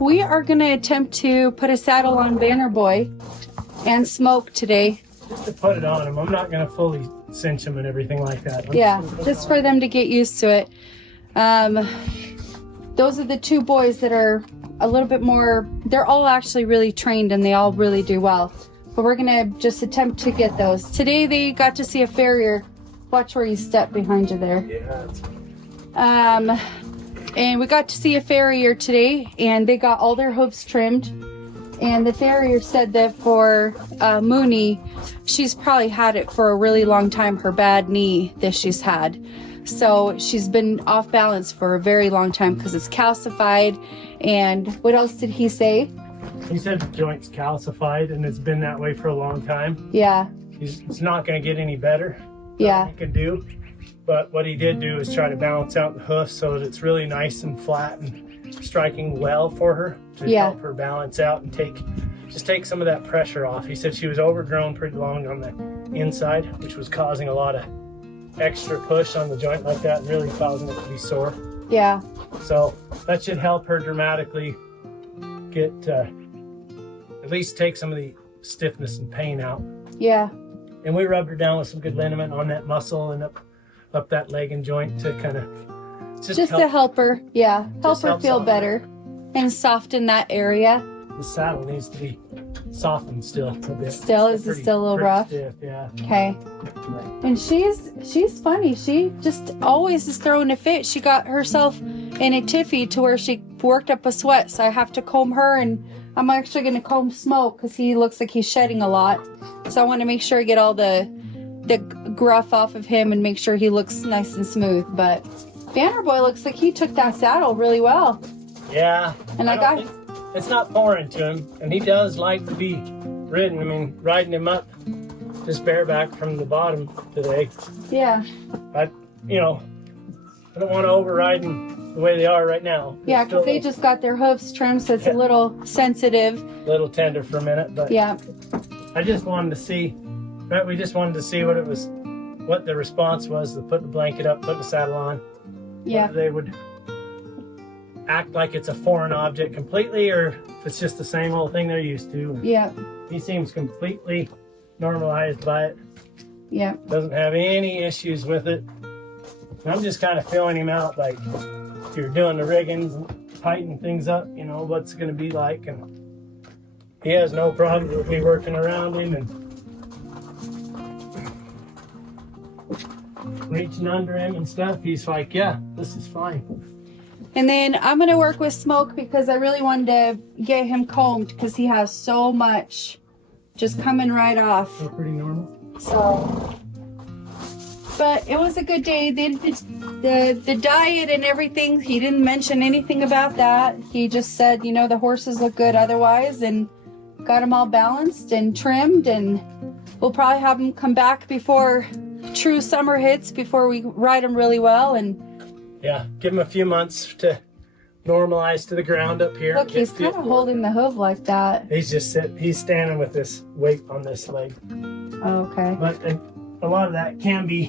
we are going to attempt to put a saddle on Banner Boy and Smoke today. Just to put it on him. I'm not going to fully cinch him and everything like that. Yeah, just for them to get used to it. Those are the two boys that are a little bit more, they're all actually really trained and they all really do well. But we're gonna just attempt to get those. Today they got to see a farrier. Watch where you step behind you there. Yeah. And we got to see a farrier today and they got all their hooves trimmed. And the farrier said that for Moonie, she's probably had it for a really long time, her bad knee that she's had. So she's been off balance for a very long time because it's calcified. And what else did he say? He said the joint's calcified and it's been that way for a long time. Yeah. It's not going to get any better. Yeah. He can do. But what he did do is try to balance out the hoof so that it's really nice and flat and striking well for her to help her balance out and take some of that pressure off. He said she was overgrown pretty long on the inside, which was causing a lot of extra push on the joint like that and really causing it to be sore. Yeah. So that should help her dramatically get at least take some of the stiffness and pain out. Yeah. And we rubbed her down with some good liniment on that muscle and up that leg and joint to kind of just to help her. Yeah, help her feel better and soften that area. The saddle needs to be softened still a bit. Still, is it still a little rough? Stiff, yeah. Okay. And she's funny. She just always is throwing a fit. She got herself in a tiffy to where she worked up a sweat. So I have to comb her, and I'm actually going to comb Smoke because he looks like he's shedding a lot. So I want to make sure I get all the gruff off of him and make sure he looks nice and smooth. But Banner Boy looks like he took that saddle really well. Yeah. And it's not foreign to him, and he does like to be ridden. I mean, riding him up just bareback from the bottom today. Yeah. I don't want to override them the way they are right now. Yeah, because they just got their hooves trimmed, so it's a little sensitive. A little tender for a minute, but yeah. I just wanted to see, right? We just wanted to see what the response was to put the blanket up, put the saddle on. Yeah. Whether they would act like it's a foreign object completely, or if it's just the same old thing they're used to. Yeah. He seems completely normalized by it. Yeah. Doesn't have any issues with it. And I'm just kind of feeling him out, like if you're doing the riggings and tightening things up, what's it going to be like. And he has no problem with me working around him and reaching under him and stuff. He's like, yeah, this is fine. And then I'm going to work with Smoke because I really wanted to get him combed because he has so much just coming right off. So pretty normal. So, but it was a good day. The diet and everything, he didn't mention anything about that. He just said, the horses look good otherwise, and got them all balanced and trimmed, and we'll probably have them come back before true summer hits, before we ride them really well. And yeah, give him a few months to normalize to the ground up here. Look, he's kind of holding the hoof like that. He's standing with this weight on this leg. Oh, okay. But a lot of that can be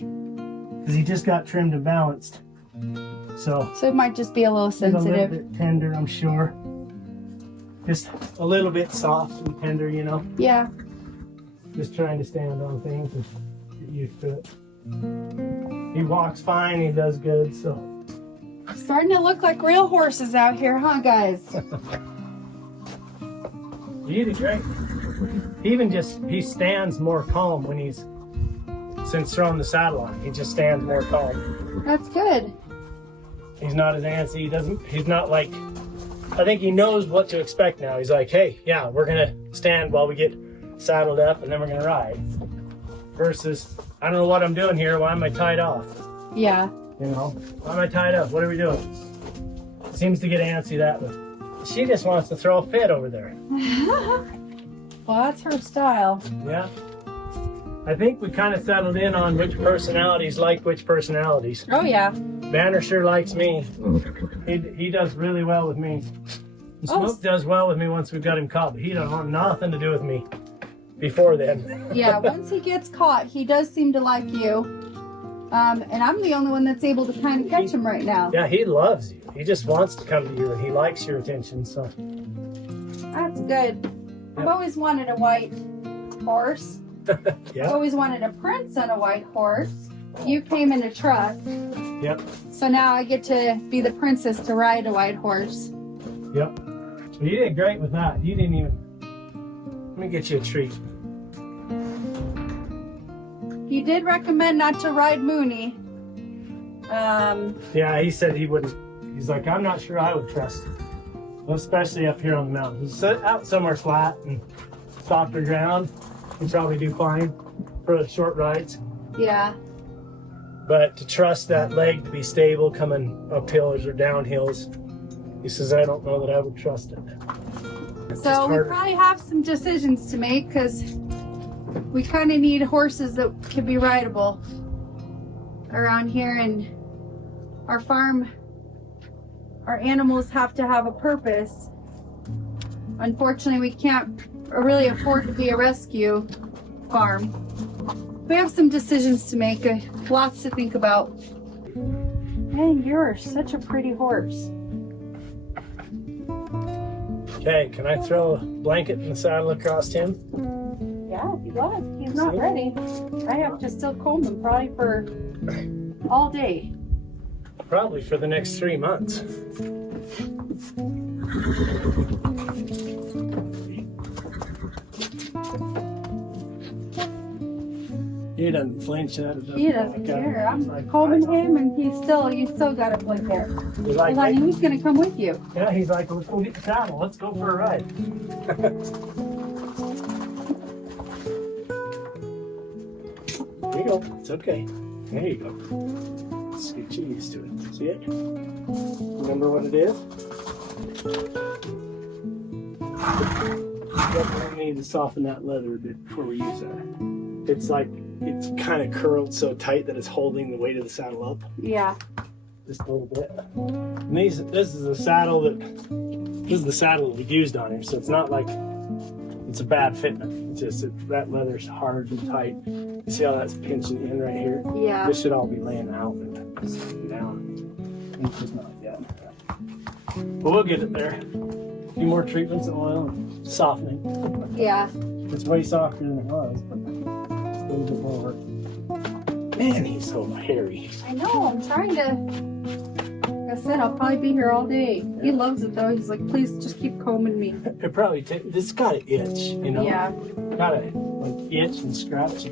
because he just got trimmed and balanced. So it might just be a little sensitive. A little bit tender, I'm sure. Just a little bit soft and tender, Yeah. Just trying to stand on things and get used to it. He walks fine, he does good, so. Starting to look like real horses out here, huh, guys? He did great. He stands more calm when since throwing the saddle on. He just stands more calm. That's good. He's not as antsy. He's not like, I think he knows what to expect now. He's like, hey, yeah, we're gonna stand while we get saddled up and then we're gonna ride. Versus, I don't know what I'm doing here. Why am I tied off? Yeah. Why am I tied up? What are we doing? Seems to get antsy that way. She just wants to throw a fit over there. Well, that's her style. Yeah. I think we kind of settled in on which personalities like which personalities. Oh, yeah. Banner sure likes me. He does really well with me. And Smoke does well with me once we've got him caught, but he doesn't want nothing to do with me before then. Yeah, once he gets caught, he does seem to like you. And I'm the only one that's able to kind of catch him right now. Yeah, he loves you. he just wants to come to you and he likes your attention. So That's good. I've always wanted a white horse. yeah. I've always wanted a prince on a white horse. You came in a truck. Yep. So now I get to be the princess to ride a white horse. Yep. You did great with that. You didn't even. Let me get you a treat. He did recommend not to ride Moonie. Yeah, he said he wouldn't. He's like, I'm not sure I would trust him. Well, especially up here on the mountain. He's out somewhere flat and softer ground. He'd probably do fine for short rides. Yeah. But to trust that leg to be stable coming up hills or down hills, he says, I don't know that I would trust it. It's So we probably have some decisions to make because we kind of need horses that can be rideable around here, and our farm, our animals have to have a purpose. Unfortunately, we can't really afford to be a rescue farm. We have some decisions to make, lots to think about. Man, you're such a pretty horse. Okay, can I throw a blanket in the saddle across him? Yeah, if you want. He's not ready. I have to still comb him probably for all day. Probably for the next 3 months. He doesn't flinch at it. He doesn't care. I'm combing him and you still got a blink there. He's like, I knew he's gonna come with you. yeah, he's like, let's go get the saddle. Let's go for a ride. There you go. It's okay. There you go. Let's get you used to it. See it? Remember what it is? Definitely need to soften that leather a bit before we use that. It's like, it's kind of curled so tight that it's holding the weight of the saddle up Yeah. just a little bit. And this is the saddle that we've used on him, so it's not like it's a bad fitment. It's just that leather's hard and tight. You see how that's pinching in right here? Yeah. This should all be laying out and sitting down. It's just not yet. But we'll get it there. A few more treatments of oil and softening. Yeah. It's way softer than it was, but it's a little bit more work. Man, he's so hairy. I know, I'm trying to. Like I said, I'll probably be here all day. He loves it though. He's like, please just keep combing me. It probably it's gotta itch, you know? Yeah. Gotta like itch and scratch.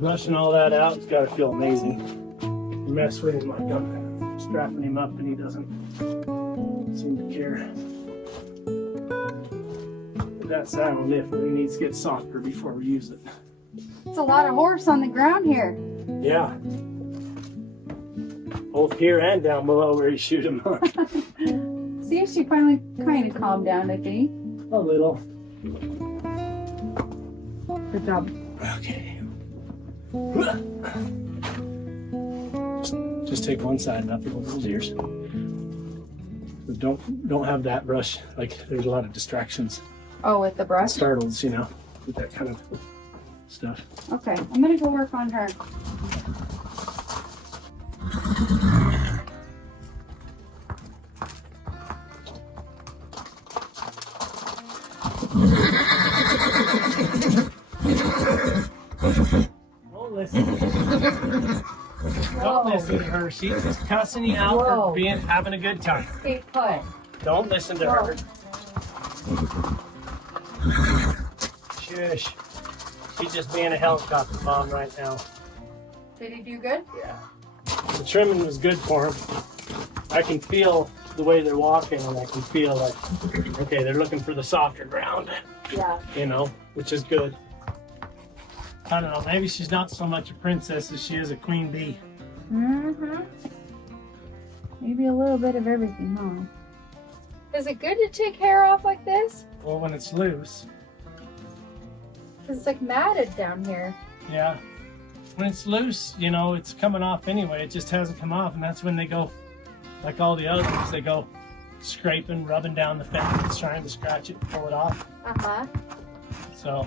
Brushing all that out, it's gotta feel amazing. You mess with him like I'm strapping him up and he doesn't seem to care. That saddle definitely needs to get softer before we use it. It's a lot of horse on the ground here. Yeah. Both here and down below where you shoot him on. See if she finally kind of calmed down, I think. A little. Good job. Okay. Just take one side and up over those ears. But don't have that brush. Like there's a lot of distractions. Oh, with the brush? Startles, you know, with that kind of stuff. Okay, I'm gonna go work on her. Don't listen. Don't listen to her. She's just cussing you out for having a good time. Stay put. Don't listen to her. Shush. She's just being a helicopter mom right now. Did he do good? Yeah. The trimming was good for him. I can feel the way they're walking and I can feel like, okay, they're looking for the softer ground. Yeah. You know, which is good. I don't know, maybe she's not so much a princess as she is a queen bee. Mm-hmm. Maybe a little bit of everything, huh? Is it good to take hair off like this? Well, when it's loose. It's like matted down here. Yeah. When it's loose, you know, it's coming off anyway. It just hasn't come off, and that's when they go, like all the others, they go scraping, rubbing down the fence, trying to scratch it, pull it off. Uh-huh. So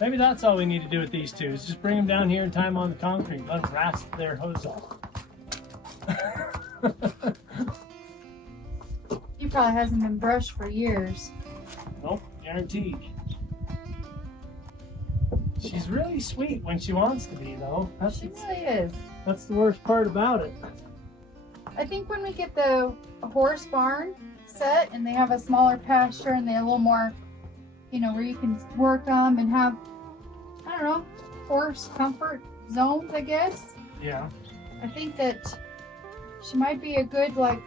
maybe that's all we need to do with these two, is just bring them down here and tie them on the concrete, let them rasp their hose off. He probably hasn't been brushed for years. Nope, guaranteed. She's really sweet when she wants to be, though. She really is. That's the worst part about it. I think when we get the horse barn set and they have a smaller pasture and they're a little more, you know, where you can work them and have, I don't know, horse comfort zones, I guess. Yeah. I think that she might be a good, like,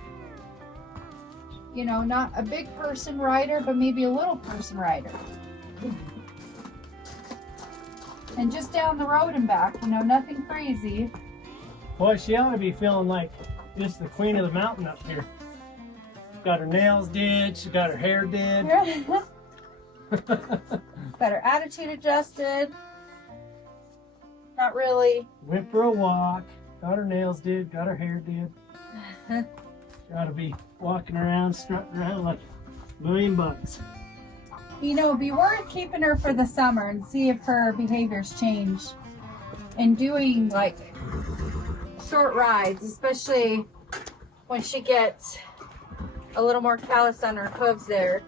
you know, not a big person rider, but maybe a little person rider. And just down the road and back, you know, nothing crazy. Boy, she ought to be feeling like just the queen of the mountain up here. Got her nails did, she got her hair did. Got her attitude adjusted. Not really. Went for a walk, got her nails did, got her hair did. Gotta be walking around, strutting around like $1 million. You know, it'd be worth keeping her for the summer and see if her behaviors change. And doing like short rides, especially when she gets a little more callus on her hooves there.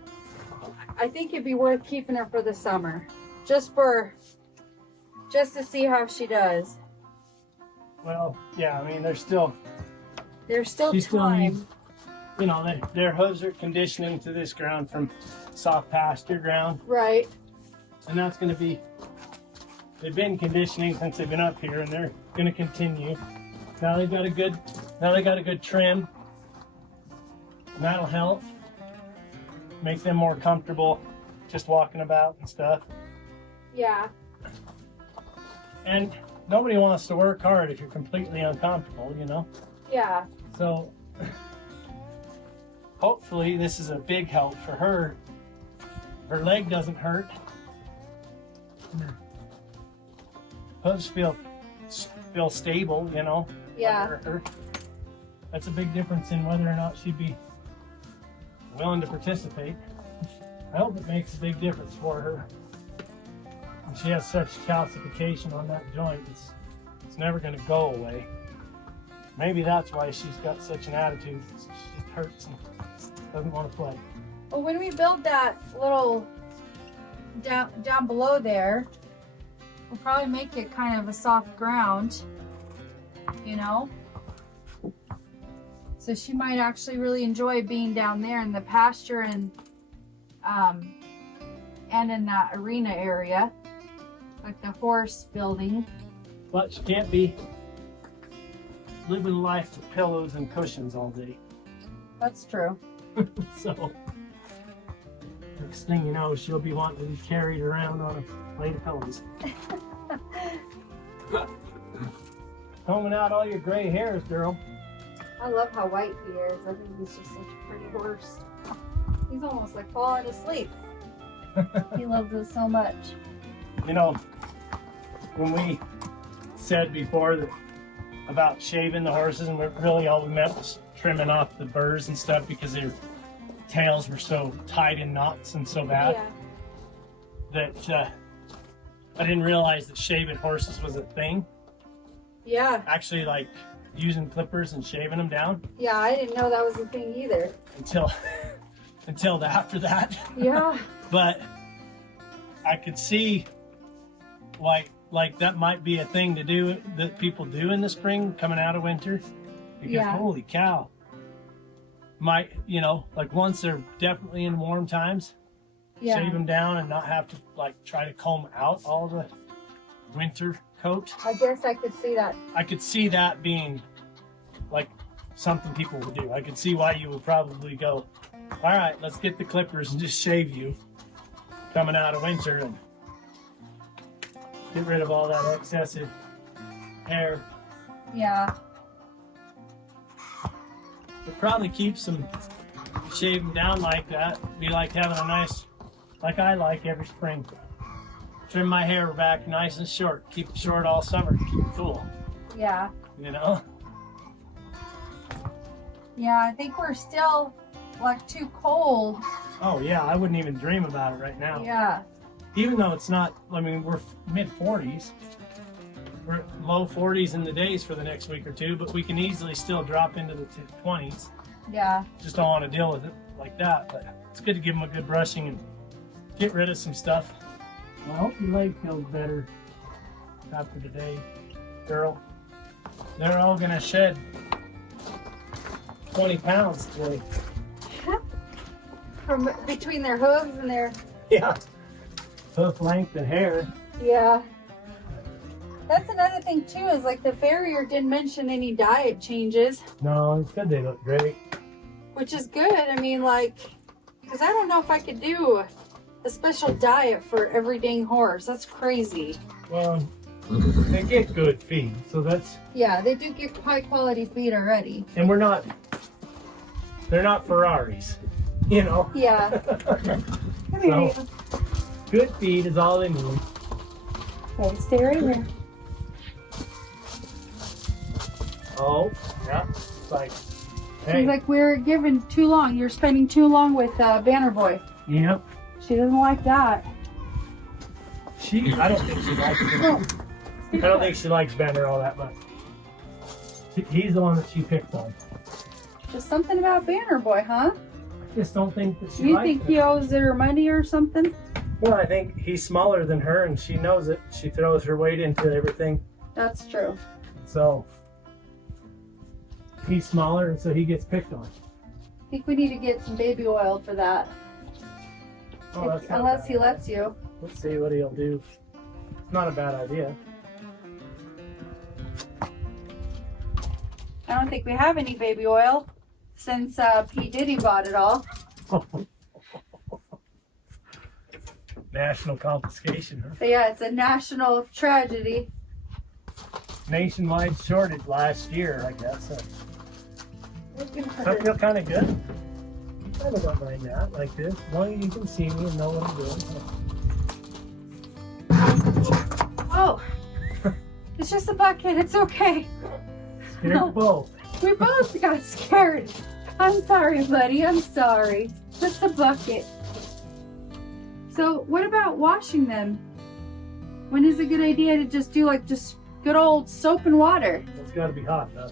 I think it'd be worth keeping her for the summer. Just to see how she does. Well, yeah, I mean, there's still There's still she still time. needs, you know, their hooves are conditioning to this ground from soft pasture ground. Right. And that's going to be, they've been conditioning since they've been up here, and they're going to continue. Now they got a good trim, and that'll help make them more comfortable just walking about and stuff. Yeah. And nobody wants to work hard if you're completely uncomfortable, you know? Yeah. So hopefully this is a big help for her. Her leg doesn't hurt. Her hooves feel stable, you know? Yeah. That's a big difference in whether or not she'd be willing to participate. I hope it makes a big difference for her. And she has such calcification on that joint, it's never going to go away. Maybe that's why she's got such an attitude. She hurts and doesn't want to play. Well, when we build that little down below there, we'll probably make it kind of a soft ground, you know? So she might actually really enjoy being down there in the pasture and in that arena area, like the horse building. But she can't be living life with pillows and cushions all day. That's true. So next thing you know, she'll be wanting to be carried around on a plate of pillows. Combing out all your gray hairs, girl. I love how white he is. I think he's just such a pretty horse. He's almost like falling asleep. He loves it so much. You know, when we said before that about shaving the horses, and really all we meant was trimming off the burrs and stuff because their tails were so tied in knots and so bad, that I didn't realize that shaving horses was a thing. Yeah. Actually, like using clippers and shaving them down. Yeah, I didn't know that was a thing either. Until after that. Yeah. But I could see like that might be a thing to do that people do in the spring coming out of winter, because holy cow, might, you know, like once they're definitely in warm times, shave them down and not have to like try to comb out all the winter coat. I guess I could see that. I could see that being like something people would do. I could see why you would probably go, all right, let's get the clippers and just shave you coming out of winter and get rid of all that excessive hair. Yeah. It probably keeps them shaving down like that. Be like having a nice, like I like every spring. Trim my hair back nice and short. Keep it short all summer. Keep it cool. Yeah. You know? Yeah, I think we're still like too cold. Oh yeah, I wouldn't even dream about it right now. Yeah. Even though it's not, I mean, we're mid 40s. we're low 40s in the days for the next week or two, but we can easily still drop into the 20s. Yeah. Just don't want to deal with it like that, but it's good to give them a good brushing and get rid of some stuff. Well, I hope your leg feels better after today, girl. They're all gonna shed 20 pounds today. From between their hooves and their... Yeah. Hoof length and hair. Yeah. That's another thing too, is like the farrier didn't mention any diet changes. No, it's good they look great. Which is good. I mean, like, because I don't know if I could do a special diet for every dang horse. That's crazy. Well, they get good feed, so that's... Yeah, they do get high quality feed already. And they're not Ferraris, you know? Yeah. So, good feed is all they need. Okay, stay right here. Oh, yeah. It's like, hey. She's like, we're giving too long. You're spending too long with Banner Boy. Yep. She doesn't like that. I don't think she likes him. I don't think she likes Banner all that much. He's the one that she picked on. Just something about Banner Boy, huh? I just don't think that she You likes think him. he owes her money or something? Well, I think he's smaller than her and she knows it. She throws her weight into everything. That's true. So, he's smaller and so he gets picked on. I think we need to get some baby oil for that. Oh, that's not Unless bad. he lets you. Let's see what he'll do. It's not a bad idea. I don't think we have any baby oil since P. Diddy bought it all. National confiscation, huh? So yeah, it's a national tragedy. Nationwide shortage last year, I guess. I feel kind of good. I don't mind that, like this. As long as you can see me and know what I'm doing. Oh, it's just a bucket. It's okay. Scared both. We both got scared. I'm sorry, buddy. I'm sorry. Just a bucket. So what about washing them? When is a good idea to just do like just good old soap and water? It's got to be hot, though.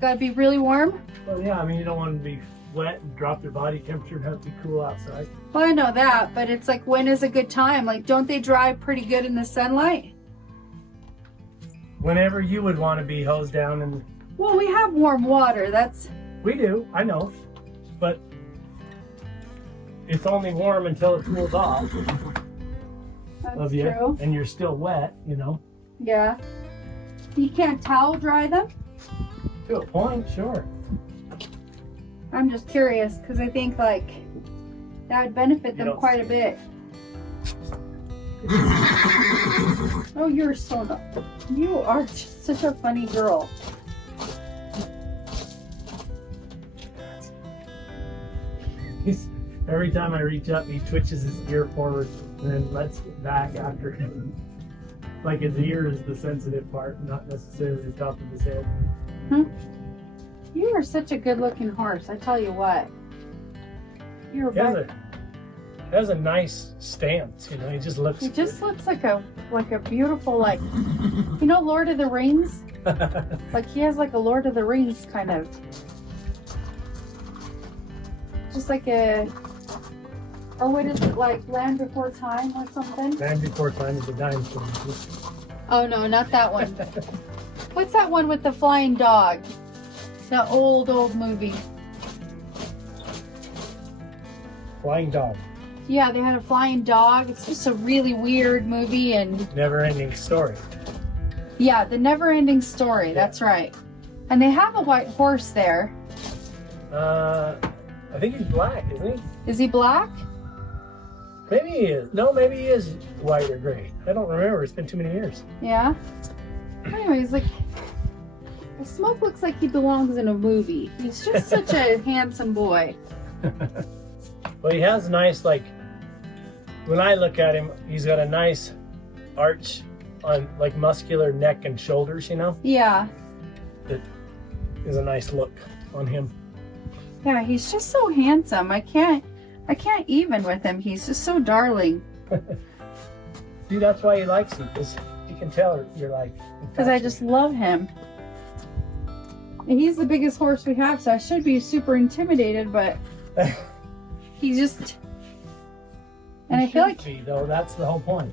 Gotta be really warm? Well, yeah, I mean, you don't want to be wet and drop their body temperature and have to be cool outside. Well, I know that, but it's like, when is a good time? Like, don't they dry pretty good in the sunlight? Whenever you would want to be hosed down, and Well, we have warm water. That's... we do, I know, but it's only warm until it cools off That's of you, true. and you're still wet, you know. Yeah. You can't towel dry them? To a point, sure. I'm just curious, because I think, like, that would benefit You them don't quite see a bit. Oh, you're so not... You are just such a funny girl. Every time I reach up, he twitches his ear forward and then lets it back after him. Like his ear is the sensitive part, not necessarily the top of his head. You are such a good-looking horse. I tell you what. You're He right. has a nice stance, you know. He just looks. He just looks like a beautiful, like, you know, Lord of the Rings. Like he has like a Lord of the Rings kind of, just like a, or what is it, like Land Before Time or something? Land Before Time is a dinosaur. Oh no, not that one. What's that one with the flying dog? The old movie. Flying Dog. Yeah, they had a flying dog. It's just a really weird movie, and Never-ending story. yeah, the never-ending story. That's right. And they have a white horse there. I think he's black, isn't he? Is he black? Maybe he is. No, maybe he is white or gray. I don't remember. It's been too many years. Yeah. Anyways, like, Smoke looks like he belongs in a movie. He's just such a handsome boy. Well, he has nice, like, when I look at him, he's got a nice arch on, like, muscular neck and shoulders, you know? Yeah. That is a nice look on him. Yeah, he's just so handsome. I can't even with him. He's just so darling. See, that's why he likes you, because he You can tell you're like. Because I just love him. And he's the biggest horse we have, so I should be super intimidated, but he just. And I feel like. Though, that's the whole point.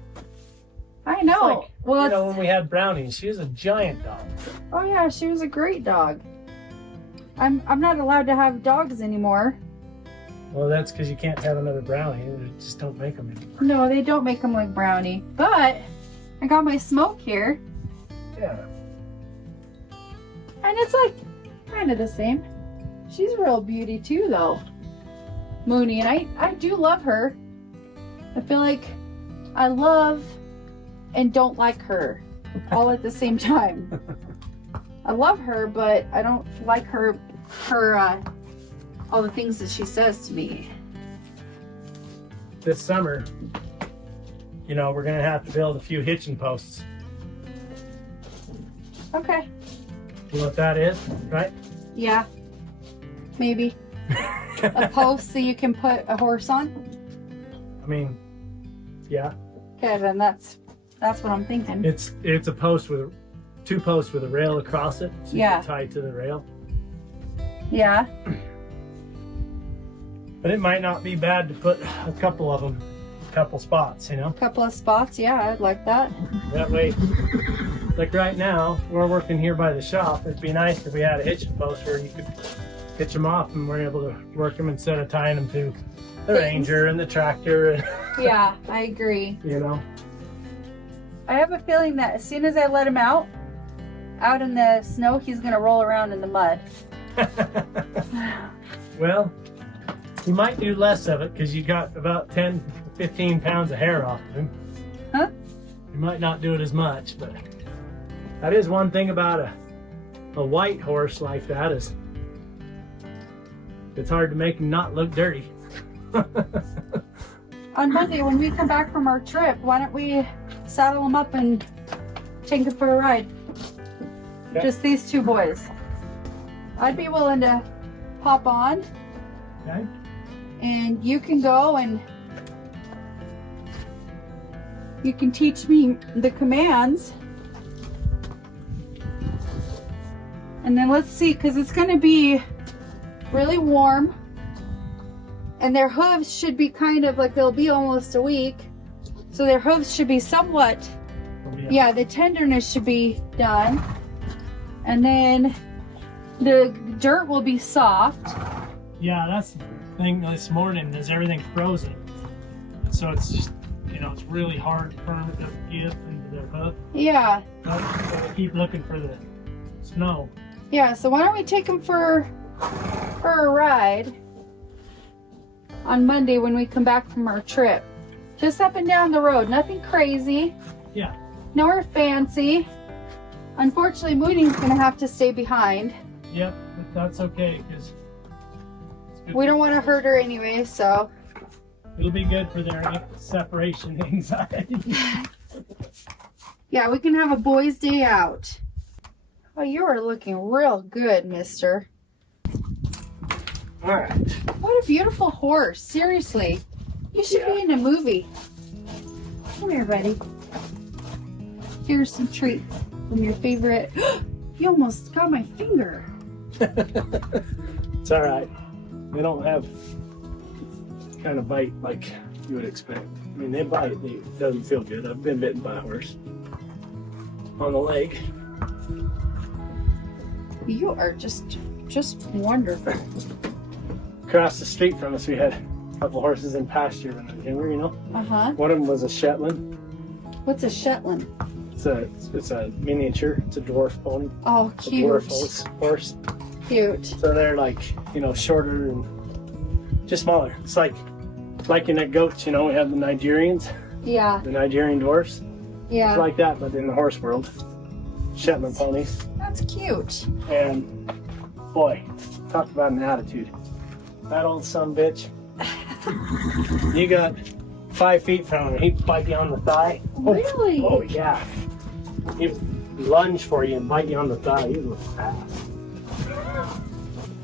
I know. Like, well, you know, when we had Brownie, she was a giant dog. Oh yeah, she was a great dog. I'm not allowed to have dogs anymore. Well, that's because you can't have another Brownie. They just don't make them anymore. No, they don't make them like Brownie. But I got my Smoke here. Yeah. And it's like kind of the same. She's a real beauty too, though. Moonie, and I do love her. I feel like I love and don't like her all at the same time. I love her, but I don't like her all the things that she says to me. This summer, you know, we're gonna have to build a few hitching posts. Okay. You know what that is, right? Yeah. Maybe. A post so you can put a horse on? I mean, yeah. Okay, then that's what I'm thinking. It's a post with two posts with a rail across it, so you can tie it to the rail. Yeah. But it might not be bad to put a couple of them, a couple spots, you know? A couple of spots, yeah, I'd like that. That way, like right now, we're working here by the shop. It'd be nice if we had a hitching post where you could hitch them off and we're able to work them instead of tying them to the Ranger and the tractor. And Yeah, I agree. you know? I have a feeling that as soon as I let him out in the snow, he's gonna roll around in the mud. Well, you might do less of it because you got about 10, 15 pounds of hair off of him. Huh? You might not do it as much, but that is one thing about a white horse like that is it's hard to make him not look dirty. On Monday, when we come back from our trip, why don't we saddle him up and take him for a ride? Yeah. Just these two boys. I'd be willing to hop on. Okay. And you can go and you can teach me the commands. And then let's see, because it's going to be really warm. And their hooves should be kind of like, they'll be almost a week. So their hooves should be somewhat, yeah, the tenderness should be done. And then the dirt will be soft. Yeah, that's the thing this morning is everything's frozen. So it's just, you know, it's really hard for them to get into their hoof. Yeah. So they keep looking for the snow. Yeah, so why don't we take them for a ride on Monday when we come back from our trip. Just up and down the road, nothing crazy. Yeah. Nowhere fancy. Unfortunately, Moonie's gonna have to stay behind. Yep, but that's okay because We don't want to hurt her anyway, so. it'll be good for their separation anxiety. Yeah, we can have a boys' day out. Oh, you are looking real good, mister. All right. What a beautiful horse. Seriously. You should be in a movie. Come here, buddy. Here's some treats from your favorite. You almost got my finger. It's all right. They don't have kind of bite like you would expect. I mean, they bite. It doesn't feel good. I've been bitten by a horse on the leg. You are just wonderful. Across the street from us, we had a couple horses in pasture when I was younger, you know? Uh-huh. One of them was a Shetland. What's a Shetland? It's a miniature. It's a dwarf pony. Oh, A cute. dwarf horse. Cute. So they're like, you know, shorter and just smaller. It's like in the goats, you know, we have the Nigerians, Yeah. the Nigerian dwarfs. Yeah. It's like that, but in the horse world. Shetland ponies. That's cute. And boy, talk about an attitude. That old son bitch. You got 5 feet from him, he'd bite you on the thigh. Really? Oh yeah. He'd lunge for you and bite you on the thigh. He was fast.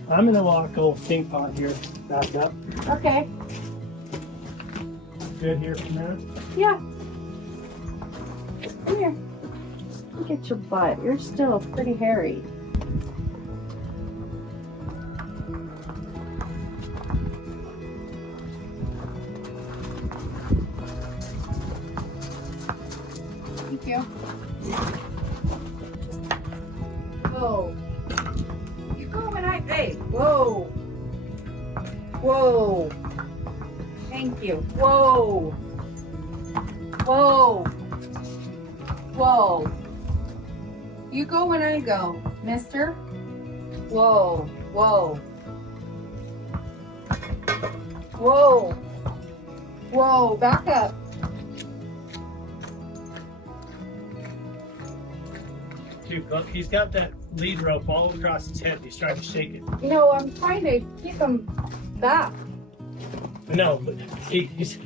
I'm gonna walk old Pink Pot here back up. Okay. Good here from there. Yeah. Come here. Look at your butt. You're still pretty hairy. Thank you. Whoa. You go when I, hey, whoa. Whoa. Thank you. Whoa. Whoa. Whoa. You go when I go, mister. Whoa. Whoa. Whoa. Whoa. Back up. Dude, look, he's got that lead rope all across his head. He's trying to shake it. You know, I'm trying to keep him back. No, but he's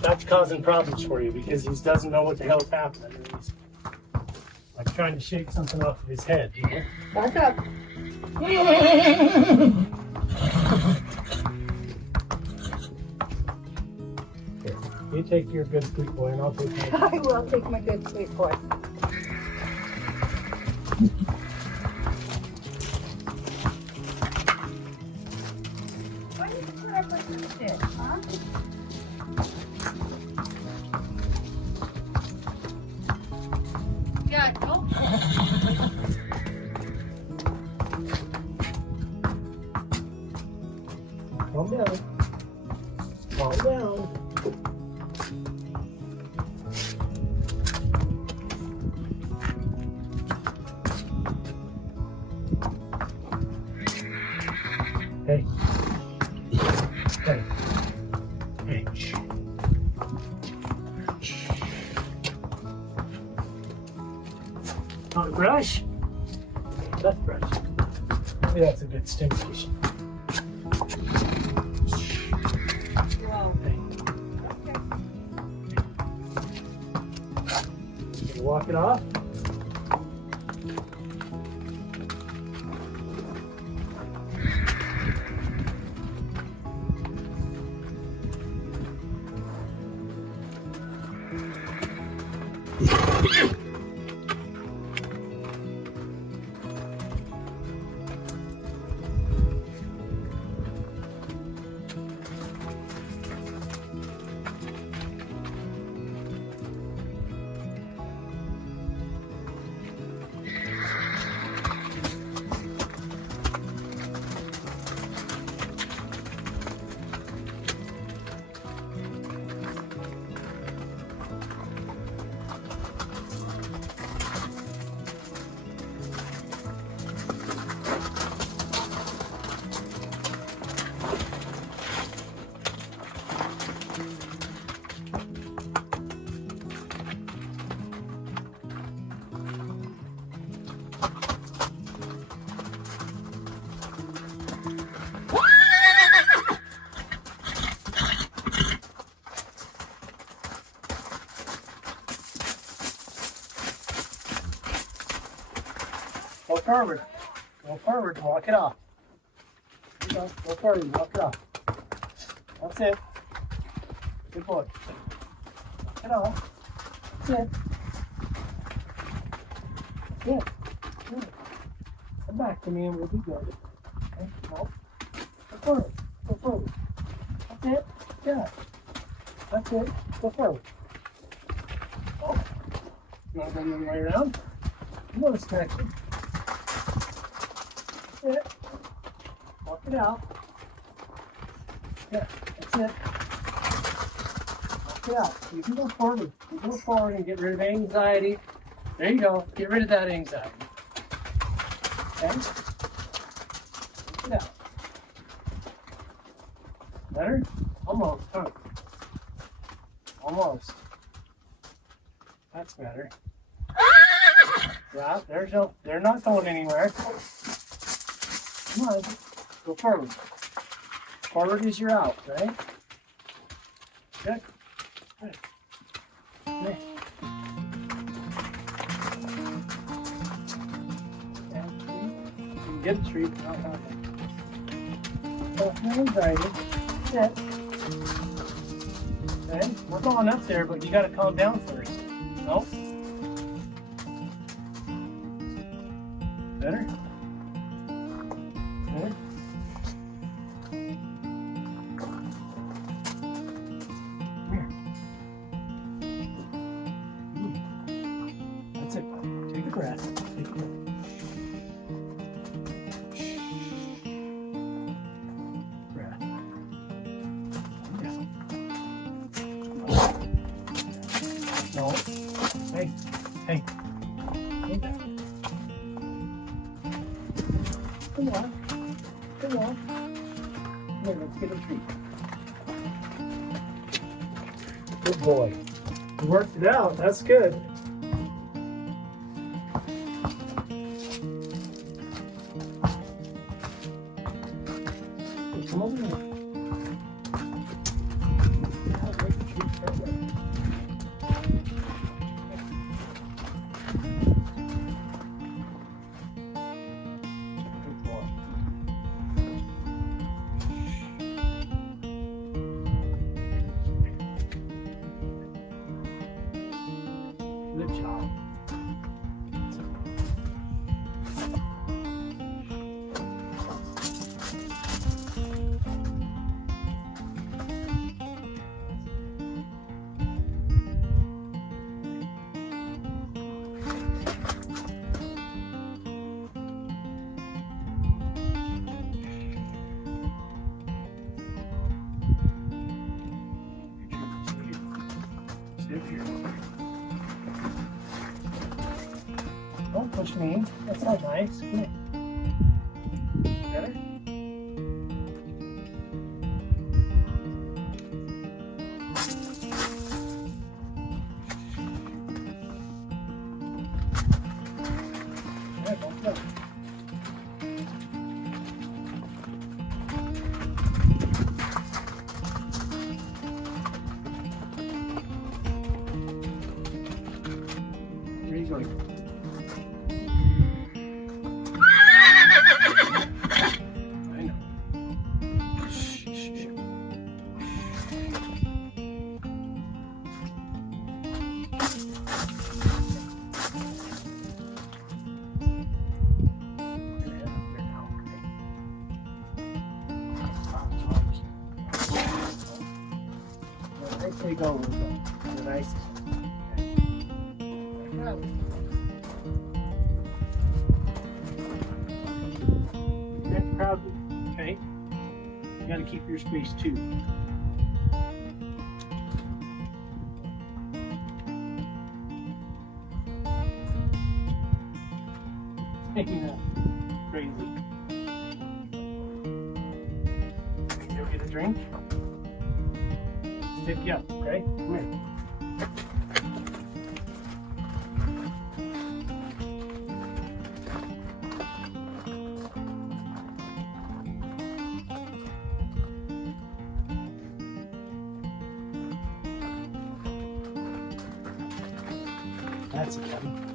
that's causing problems for you because he doesn't know what the hell is happening. He's like trying to shake something off of his head, you know? Back up. Here, you take your good sweet boy and I'll take my I will take my good sweet boy. Why did you put up with this shit, huh? Yeah, oh. Calm down. Calm down. Hey. Hey. Hey. Want a brush? Let's brush. Maybe that's a good stimulation. Whoa. Hey. You walk it off. Go forward. Go forward. Walk it off. Go forward. Walk it off. That's it. Good boy. Walk it off. That's it. Good. Good. Come back to me and we'll be good. Okay. No. Go forward. Go forward. That's it. Yeah. That's it. Go forward. Oh. You want to bring them right around? You want to snatch them. That's it. Walk it out. Yeah, that's it. Walk it out. You can go forward. You can go forward and get rid of anxiety. There you go. Get rid of that anxiety. Okay? Walk it out. Better? Almost, huh? Almost. That's better. Yeah, they're not going anywhere. Come on, go forward. Forward is your out, right? Good. Good. Okay. You can get a treat, not happen. So, no anxiety. Sit. Okay, we're going up there, but you gotta calm down first. No? Better? Better? Come here. That's it, buddy. Take a breath. Take a breath. Breath. Yeah. No. Hey. Hey. Hey. Come on. Come on. Here, let's get a treat. Good boy. You worked it out. That's good. Come over here. Good job. Sit here. Don't push me. That's not nice. Come here. Better? Yeah, don't go. Where are you going? I know. Shh, shh, shh. I say go with them. The nice. Get proudly, okay? You gotta keep your space too. Taking that crazy. Go get a drink. Stick you up, okay? Come here. That's it, Kevin.